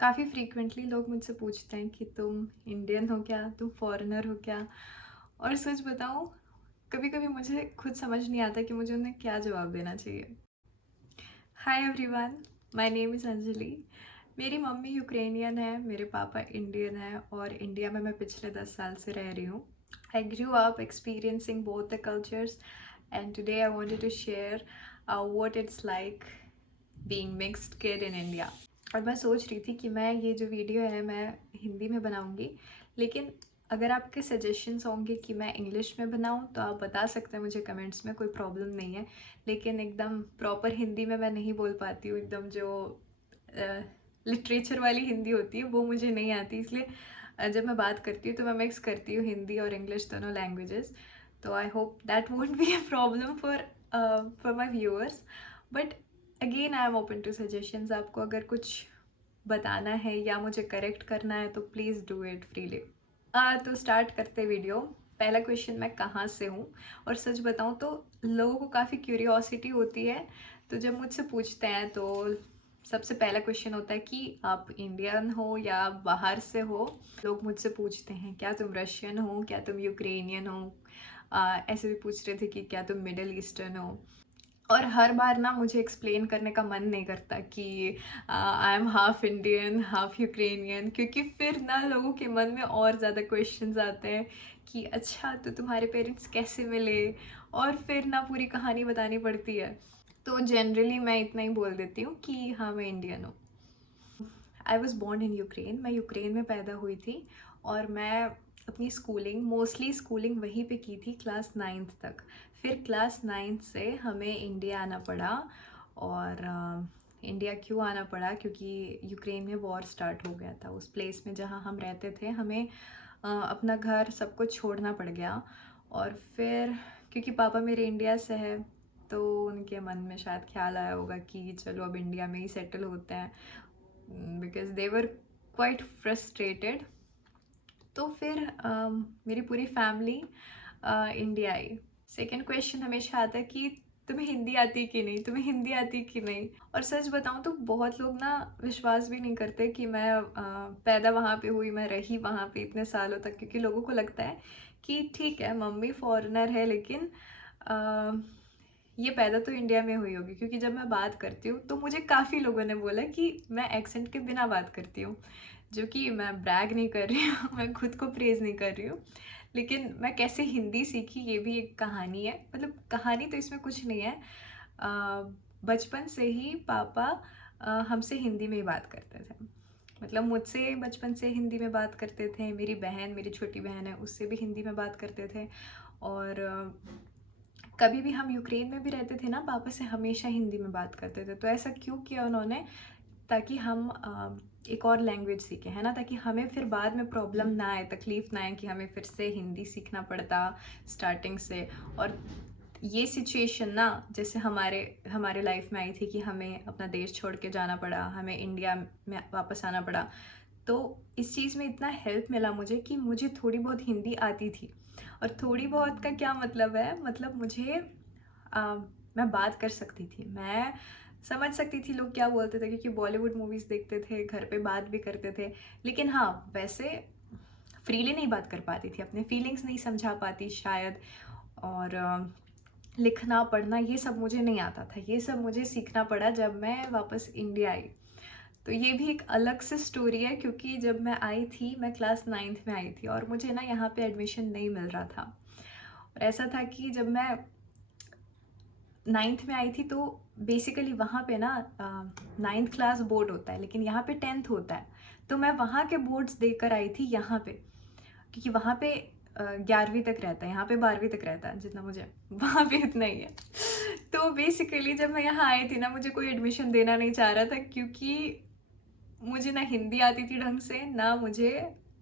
काफ़ी फ्रीक्वेंटली लोग मुझसे पूछते हैं कि तुम इंडियन हो क्या, तुम फॉरेनर हो क्या। और सच बताऊं, कभी कभी मुझे खुद समझ नहीं आता कि मुझे उन्हें क्या जवाब देना चाहिए। Hi everyone, my name is Anjali. मेरी मम्मी यूक्रेनियन है, मेरे पापा इंडियन है और इंडिया में मैं पिछले 10 साल से रह रही हूँ। I grew up experiencing both the cultures and today I wanted to share what it's like being mixed kid in India. और मैं सोच रही थी कि मैं ये जो वीडियो है मैं हिंदी में बनाऊंगी, लेकिन अगर आपके सजेशंस होंगे कि मैं इंग्लिश में बनाऊं तो आप बता सकते हैं मुझे कमेंट्स में, कोई प्रॉब्लम नहीं है। लेकिन एकदम प्रॉपर हिंदी में मैं नहीं बोल पाती हूँ, एकदम जो लिटरेचर वाली हिंदी होती है वो मुझे नहीं आती, इसलिए जब मैं बात करती हूँ तो मैं मिक्स करती हूँ हिंदी और इंग्लिश दोनों लैंग्वेजेस। तो I hope that won't be a problem for my viewers. But again I am open to suggestions. आपको अगर कुछ बताना है या मुझे करेक्ट करना है तो प्लीज़ डू इट फ्रीली। तो स्टार्ट करते वीडियो। पहला क्वेश्चन, मैं कहाँ से हूँ। और सच बताऊँ तो लोगों को काफ़ी क्यूरियोसिटी होती है, तो जब मुझसे पूछते हैं तो सबसे पहला क्वेश्चन होता है कि आप इंडियन हो या आप बाहर से हो। लोग मुझसे पूछते हैं क्या तुम रशियन हो, क्या तुम यूक्रेनियन हो। ऐसे भी पूछ रहे थे कि क्या तुम मिडल ईस्टर्न हो। और हर बार ना मुझे एक्सप्लेन करने का मन नहीं करता कि I am half Indian half Ukrainian, क्योंकि फिर ना लोगों के मन में और ज़्यादा क्वेश्चंस आते हैं कि अच्छा तो तुम्हारे पेरेंट्स कैसे मिले, और फिर ना पूरी कहानी बतानी पड़ती है। तो जनरली मैं इतना ही बोल देती हूँ कि हाँ मैं इंडियन हूँ। I was born in Ukraine, मैं यूक्रेन में पैदा हुई थी। और मैं अपनी स्कूलिंग, मोस्टली स्कूलिंग वहीं पे की थी क्लास 9th तक। फिर क्लास 9th से हमें इंडिया आना पड़ा। और इंडिया क्यों आना पड़ा, क्योंकि यूक्रेन में वॉर स्टार्ट हो गया था। उस प्लेस में जहाँ हम रहते थे हमें अपना घर सब कुछ छोड़ना पड़ गया। और फिर क्योंकि पापा मेरे इंडिया से है तो उनके मन में शायद ख्याल आया होगा कि चलो अब इंडिया में ही सेटल होते हैं, because they were quite frustrated. तो फिर मेरी पूरी family India I. Second question हमेशा आता है कि तुम्हें हिंदी आती कि नहीं, तुम्हें हिंदी आती कि नहीं। और सच बताऊं तो बहुत लोग ना विश्वास भी नहीं करते कि मैं पैदा वहाँ पे हुई, मैं रही वहाँ पे इतने सालों तक, क्योंकि लोगों को लगता है कि ठीक है मम्मी फॉरेनर है लेकिन ये पैदा तो इंडिया में हुई होगी। क्योंकि जब मैं बात करती हूँ तो मुझे काफ़ी लोगों ने बोला कि मैं एक्सेंट के बिना बात करती हूँ, जो कि मैं ब्रैग नहीं कर रही हूँ मैं खुद को प्रेज़ नहीं कर रही हूँ। लेकिन मैं कैसे हिंदी सीखी ये भी एक कहानी है, मतलब कहानी तो इसमें कुछ नहीं है। बचपन से ही पापा हमसे हिंदी में ही बात करते थे। मतलब मुझसे बचपन से हिंदी में बात करते थे, मेरी बहन, मेरी छोटी बहन है, उससे भी हिंदी में बात करते थे। और कभी भी हम यूक्रेन में भी रहते थे ना, पापा से हमेशा हिंदी में बात करते थे। तो ऐसा क्यों किया उन्होंने, ताकि हम एक और लैंग्वेज सीखें, है ना, ताकि हमें फिर बाद में प्रॉब्लम ना आए, तकलीफ़ ना आए कि हमें फिर से हिंदी सीखना पड़ता स्टार्टिंग से। और ये सिचुएशन ना जैसे हमारे हमारे लाइफ में आई थी कि हमें अपना देश छोड़ के जाना पड़ा, हमें इंडिया में वापस आना पड़ा। तो इस चीज़ में इतना हेल्प मिला मुझे कि मुझे थोड़ी बहुत हिंदी आती थी। और थोड़ी बहुत का क्या मतलब है, मतलब मुझे मैं बात कर सकती थी, मैं समझ सकती थी लोग क्या बोलते थे, क्योंकि बॉलीवुड मूवीज़ देखते थे, घर पे बात भी करते थे। लेकिन हाँ, वैसे फ्रीली नहीं बात कर पाती थी, अपने फीलिंग्स नहीं समझा पाती शायद। और लिखना पढ़ना ये सब मुझे नहीं आता था, ये सब मुझे सीखना पड़ा जब मैं वापस इंडिया आई। तो ये भी एक अलग से स्टोरी है, क्योंकि जब मैं आई थी मैं क्लास 9th में आई थी और मुझे ना यहाँ पे एडमिशन नहीं मिल रहा था। और ऐसा था कि जब मैं 9th में आई थी तो बेसिकली वहाँ पे ना 9th क्लास बोर्ड होता है, लेकिन यहाँ पे 10th होता है। तो मैं वहाँ के बोर्ड्स देकर आई थी यहाँ पे, क्योंकि वहाँ पे 11वीं तक रहता है, यहाँ पे 12वीं तक रहता है, जितना मुझे वहाँ पे इतना ही है। तो बेसिकली जब मैं यहाँ आई थी ना, मुझे कोई एडमिशन देना नहीं चाह रहा था, क्योंकि मुझे ना हिंदी आती थी ढंग से, ना मुझे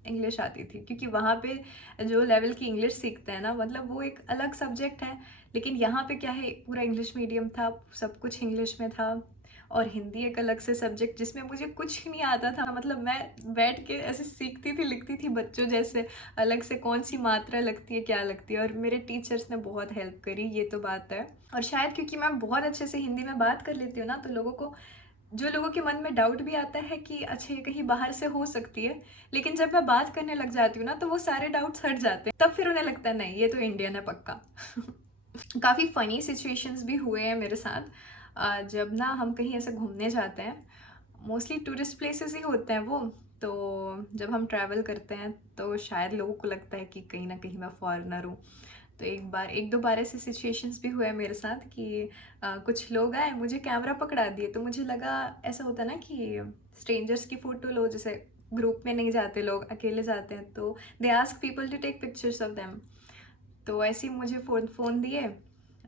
इंग्लिश आती थी। क्योंकि वहाँ पे जो लेवल की इंग्लिश सीखते हैं ना, मतलब वो एक अलग सब्जेक्ट है। लेकिन यहाँ पे क्या है, पूरा इंग्लिश मीडियम था, सब कुछ इंग्लिश में था। और हिंदी एक अलग से सब्जेक्ट जिसमें मुझे कुछ नहीं आता था। मतलब मैं बैठ के ऐसे सीखती थी, लिखती थी बच्चों जैसे, अलग से कौन सी मात्रा लगती है, क्या लगती है। और मेरे टीचर्स ने बहुत हेल्प करी, ये तो बात है। और शायद क्योंकि मैं बहुत अच्छे से हिंदी में बात कर लेती हूँ ना, तो लोगों को जो लोगों के मन में डाउट भी आता है कि अच्छा ये कहीं बाहर से हो सकती है, लेकिन जब मैं बात करने लग जाती हूँ ना तो वो सारे डाउट्स हट जाते हैं, तब फिर उन्हें लगता है नहीं ये तो इंडियन है पक्का। काफ़ी फ़नी सिचुएशंस भी हुए हैं मेरे साथ। जब ना हम कहीं ऐसे घूमने जाते हैं, मोस्टली टूरिस्ट प्लेसेस ही होते हैं वो, तो जब हम ट्रैवल करते हैं तो शायद लोगों को लगता है कि कहीं ना कहीं मैं फॉरेनर हूँ। तो एक दो बार ऐसे सिचुएशंस भी हुए हैं मेरे साथ कि कुछ लोग आए, मुझे कैमरा पकड़ा दिए, तो मुझे लगा ऐसा होता है ना कि स्ट्रेंजर्स की फ़ोटो लो, जैसे ग्रुप में नहीं जाते लोग, अकेले जाते हैं, तो they ask people to take pictures of them. तो ऐसे ही मुझे फ़ोन दिए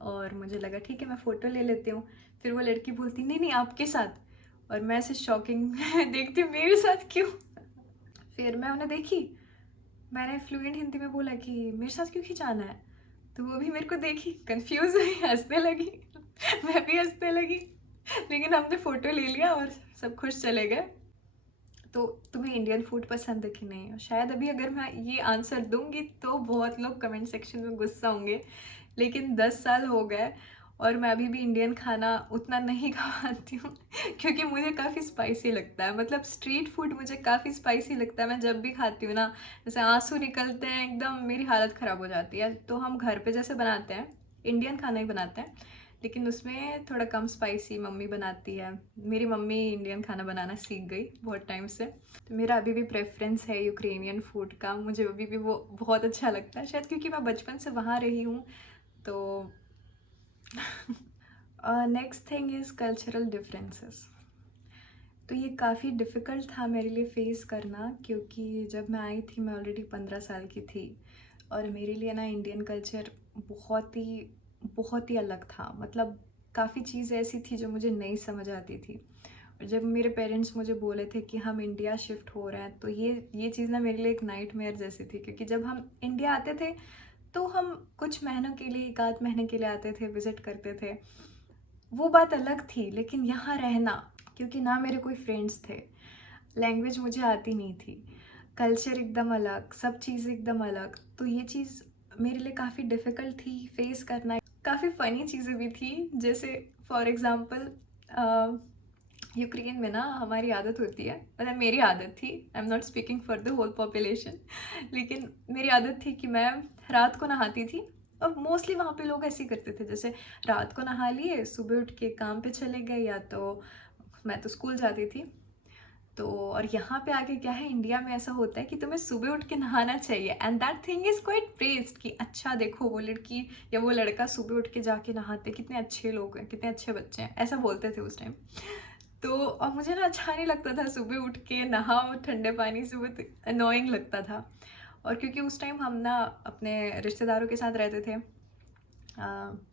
और मुझे लगा ठीक है मैं फ़ोटो ले लेती हूँ। फिर वो लड़की बोलती नहीं नहीं आपके साथ, और मैं ऐसे शॉकिंग देखती हूँ मेरे साथ क्यों। फिर मैं उन्हें देखी, मैंने फ्लुएंट हिंदी में बोला कि मेरे साथ क्यों खिंचाना है, तो वो भी मेरे को देखी, कंफ्यूज हुई, हंसने लगी। मैं भी हंसने लगी, लेकिन हमने फ़ोटो ले लिया और सब खुश चले गए। तो तुम्हें इंडियन फूड पसंद है कि नहीं? शायद अभी अगर मैं ये आंसर दूंगी तो बहुत लोग कमेंट सेक्शन में गुस्सा होंगे, लेकिन 10 साल हो गए और मैं अभी भी इंडियन खाना उतना नहीं खा पाती हूँ क्योंकि मुझे काफ़ी स्पाइसी लगता है। मतलब स्ट्रीट फूड मुझे काफ़ी स्पाइसी लगता है। मैं जब भी खाती हूँ ना, जैसे आंसू निकलते हैं, एकदम मेरी हालत ख़राब हो जाती है। तो हम घर पे जैसे बनाते हैं, इंडियन खाना ही बनाते हैं, लेकिन उसमें थोड़ा कम स्पाइसी मम्मी बनाती है। मेरी मम्मी इंडियन खाना बनाना सीख गई बहुत टाइम से, तो मेरा अभी भी प्रेफरेंस है यूक्रेनियन फूड का। मुझे अभी भी वो बहुत अच्छा लगता है, शायद क्योंकि मैं बचपन से वहाँ रही हूँ। तो next thing is cultural differences. तो ये काफ़ी डिफ़िकल्ट था मेरे लिए फ़ेस करना, क्योंकि जब मैं आई थी मैं ऑलरेडी 15 साल की थी, और मेरे लिए ना इंडियन कल्चर बहुत ही अलग था। मतलब काफ़ी चीज़ ऐसी थी जो मुझे नहीं समझ आती थी। और जब मेरे पेरेंट्स मुझे बोले थे कि हम इंडिया शिफ्ट हो रहे हैं, तो ये चीज़ ना मेरे लिए एक नाइटमेयर जैसी थी, क्योंकि जब हम इंडिया आते थे तो हम कुछ महीनों के लिए, 1 आध महीने के लिए आते थे, विज़िट करते थे, वो बात अलग थी। लेकिन यहाँ रहना, क्योंकि ना मेरे कोई फ्रेंड्स थे, लैंग्वेज मुझे आती नहीं थी, कल्चर एकदम अलग, सब चीज़ एकदम अलग, तो ये चीज़ मेरे लिए काफ़ी डिफ़िकल्ट थी फेस करना। काफ़ी फ़नी चीज़ें भी थी, जैसे फॉर एग्ज़ाम्पल यूक्रेन में ना हमारी आदत होती है, मतलब मेरी आदत थी, I am not speaking for the whole population, लेकिन मेरी आदत थी कि मैं रात को नहाती थी। और मोस्टली वहाँ पे लोग ऐसे ही करते थे, जैसे रात को नहा लिए, सुबह उठ के काम पे चले गए, या तो मैं तो स्कूल जाती थी। तो और यहाँ पे आके क्या है, इंडिया में ऐसा होता है कि तुम्हें सुबह उठ के नहाना चाहिए, and that thing is quite praised कि अच्छा देखो वो लड़की या वो लड़का सुबह उठ के जाके नहाते, कितने अच्छे लोग हैं, कितने अच्छे बच्चे हैं, ऐसा बोलते थे उस टाइम। तो और मुझे ना अच्छा नहीं लगता था सुबह उठ के नहाओ ठंडे पानी से, बहुत अनोइंग लगता था। और क्योंकि उस टाइम हम ना अपने रिश्तेदारों के साथ रहते थे,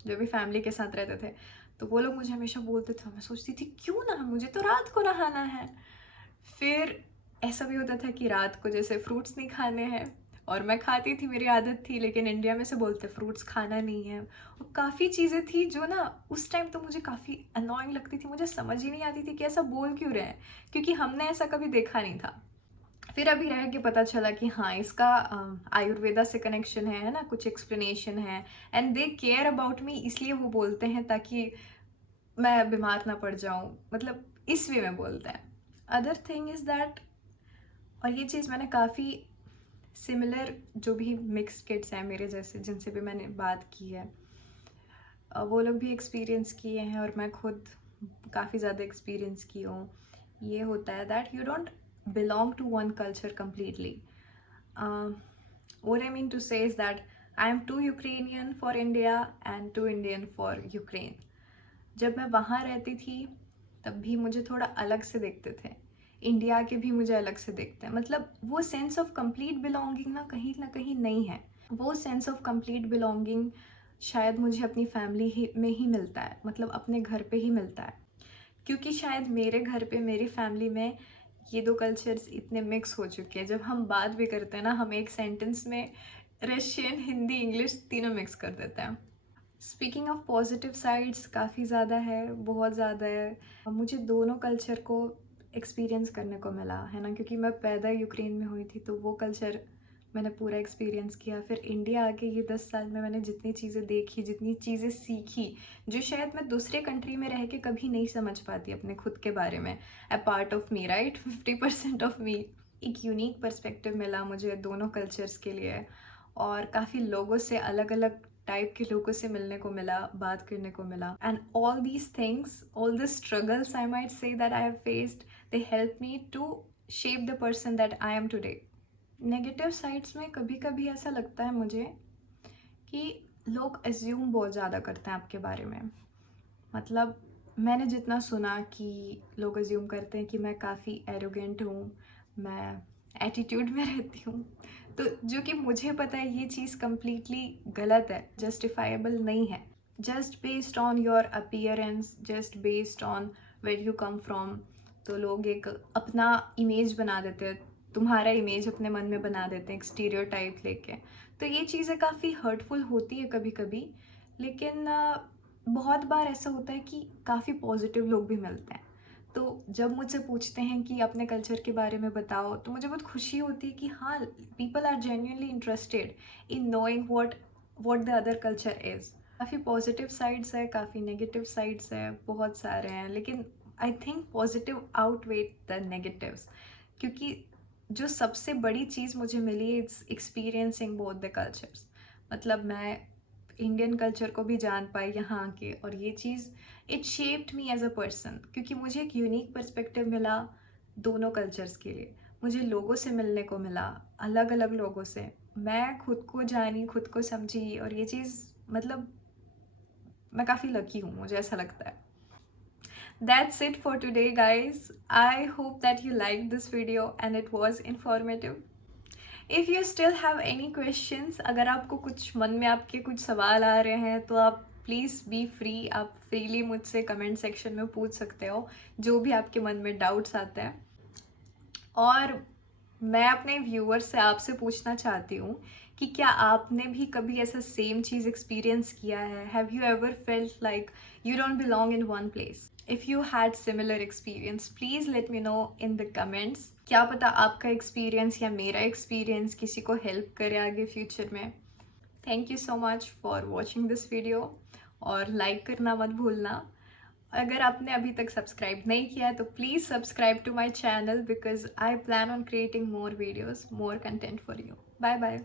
जो भी फैमिली के साथ रहते थे, तो वो लोग मुझे हमेशा बोलते थे, मैं सोचती थी क्यों ना, मुझे तो रात को नहाना है। फिर ऐसा भी होता था कि रात को जैसे फ्रूट्स नहीं खाने हैं, और मैं खाती थी, मेरी आदत थी, लेकिन इंडिया में से बोलते फ्रूट्स खाना नहीं है। और काफ़ी चीज़ें थी जो ना उस टाइम तो मुझे काफ़ी अनोइंग लगती थी, मुझे समझ ही नहीं आती थी कि ऐसा बोल क्यों रहे हैं, क्योंकि हमने ऐसा कभी देखा नहीं था। फिर अभी रह के पता चला कि हाँ, इसका आयुर्वेदा से कनेक्शन है ना, कुछ एक्सप्लेनेशन है, and they care about me, इसलिए वो बोलते हैं ताकि मैं बीमार ना पड़ जाऊँ, मतलब इस वे में बोलते हैं। अदर थिंग इज़ दैट, और ये चीज़ मैंने काफ़ी सिमिलर जो भी मिक्स्ड किड्स हैं मेरे जैसे, जिनसे भी मैंने बात की है, वो लोग भी एक्सपीरियंस किए हैं, और मैं खुद काफ़ी ज़्यादा एक्सपीरियंस की हूँ। ये होता है that you don't belong to one culture completely. what I mean to say is that I am too Ukrainian for India and too Indian for Ukraine. जब मैं वहाँ रहती थी तब भी मुझे थोड़ा अलग से देखते थे, इंडिया के भी मुझे अलग से देखते हैं। मतलब वो सेंस ऑफ कंप्लीट बिलोंगिंग ना कहीं नहीं है। वो सेंस ऑफ कंप्लीट बिलोंगिंग शायद मुझे अपनी फैमिली ही में ही मिलता है, मतलब अपने घर पे ही मिलता है, क्योंकि शायद मेरे घर पे, मेरी फैमिली में ये दो कल्चर्स इतने मिक्स हो चुके हैं। जब हम बात भी करते हैं ना, हम एक सेंटेंस में रशियन, हिंदी, इंग्लिश तीनों मिक्स कर देते हैं। स्पीकिंग ऑफ पॉजिटिव साइड्स, काफ़ी ज़्यादा है, बहुत ज़्यादा है। मुझे दोनों कल्चर को एक्सपीरियंस करने को मिला है ना, क्योंकि मैं पैदा यूक्रेन में हुई थी, तो वो कल्चर मैंने पूरा एक्सपीरियंस किया। फिर इंडिया आके ये 10 साल में मैंने जितनी चीज़ें देखी, जितनी चीज़ें सीखी, जो शायद मैं दूसरे कंट्री में रह के कभी नहीं समझ पाती अपने खुद के बारे में। A part of me, right, 50% of me. एक यूनिक पर्सपेक्टिव मिला मुझे दोनों कल्चर्स के लिए, और काफ़ी लोगों से, अलग अलग टाइप के लोगों से मिलने को मिला, बात करने को मिला। And all these things, all the struggles I might say that I have faced, they help me to shape the person that I am today. Negative sides में कभी कभी ऐसा लगता है मुझे कि लोग एज्यूम बहुत ज़्यादा करते हैं आपके बारे में। मतलब मैंने जितना सुना कि लोग एज्यूम करते हैं कि मैं काफ़ी एरोगेंट हूँ, मैं एटीट्यूड में रहती हूँ, तो जो कि मुझे पता है ये चीज़ कम्प्लीटली गलत है, जस्टिफाइबल नहीं है। Just based on your appearance, just based on where you come from, तो लोग एक अपना इमेज बना देते हैं, तुम्हारा इमेज अपने मन में बना देते हैं एक स्टीरियोटाइप लेके। तो ये चीज़ें काफ़ी हर्टफुल होती है कभी कभी, लेकिन बहुत बार ऐसा होता है कि काफ़ी पॉजिटिव लोग भी मिलते हैं। तो जब मुझसे पूछते हैं कि अपने कल्चर के बारे में बताओ, तो मुझे बहुत खुशी होती है कि हाँ, people are genuinely interested in knowing what the other culture is. काफ़ी पॉजिटिव साइड्स है, काफ़ी नेगेटिव साइड्स है, बहुत सारे हैं, लेकिन I think positive outweigh the negatives. क्योंकि जो सबसे बड़ी चीज़ मुझे मिली, it's experiencing both the cultures. मतलब मैं इंडियन कल्चर को भी जान पाई यहाँ आके, और ये चीज़ it shaped me as a person, क्योंकि मुझे एक यूनिक पर्सपेक्टिव मिला दोनों कल्चर्स के लिए। मुझे लोगों से मिलने को मिला, अलग अलग लोगों से, मैं खुद को जानी, खुद को समझी, और ये चीज़ मतलब मैं काफ़ी लकी हूँ, मुझे ऐसा लगता है। That's it for today, guys. I hope that you liked this video and it was informative. If you still have any questions, अगर आपको कुछ मन में आपके कुछ सवाल आ रहे हैं, तो आप प्लीज़ बी फ्री, आप फ्रीली मुझसे कमेंट सेक्शन में पूछ सकते हो जो भी आपके मन में डाउट्स आते हैं। और मैं अपने व्यूअर्स से आपसे पूछना चाहती हूँ कि क्या आपने भी कभी ऐसा सेम चीज़ एक्सपीरियंस किया है? Have you ever felt like you don't belong in one place? If you had similar experience, please let me know in the comments. क्या पता आपका एक्सपीरियंस या मेरा एक्सपीरियंस किसी को हेल्प करे आगे फ्यूचर में। Thank you so much for watching this video, और लाइक करना मत भूलना। अगर आपने अभी तक सब्सक्राइब नहीं किया तो please subscribe to my channel, because I plan on creating more videos, more content for you. Bye bye.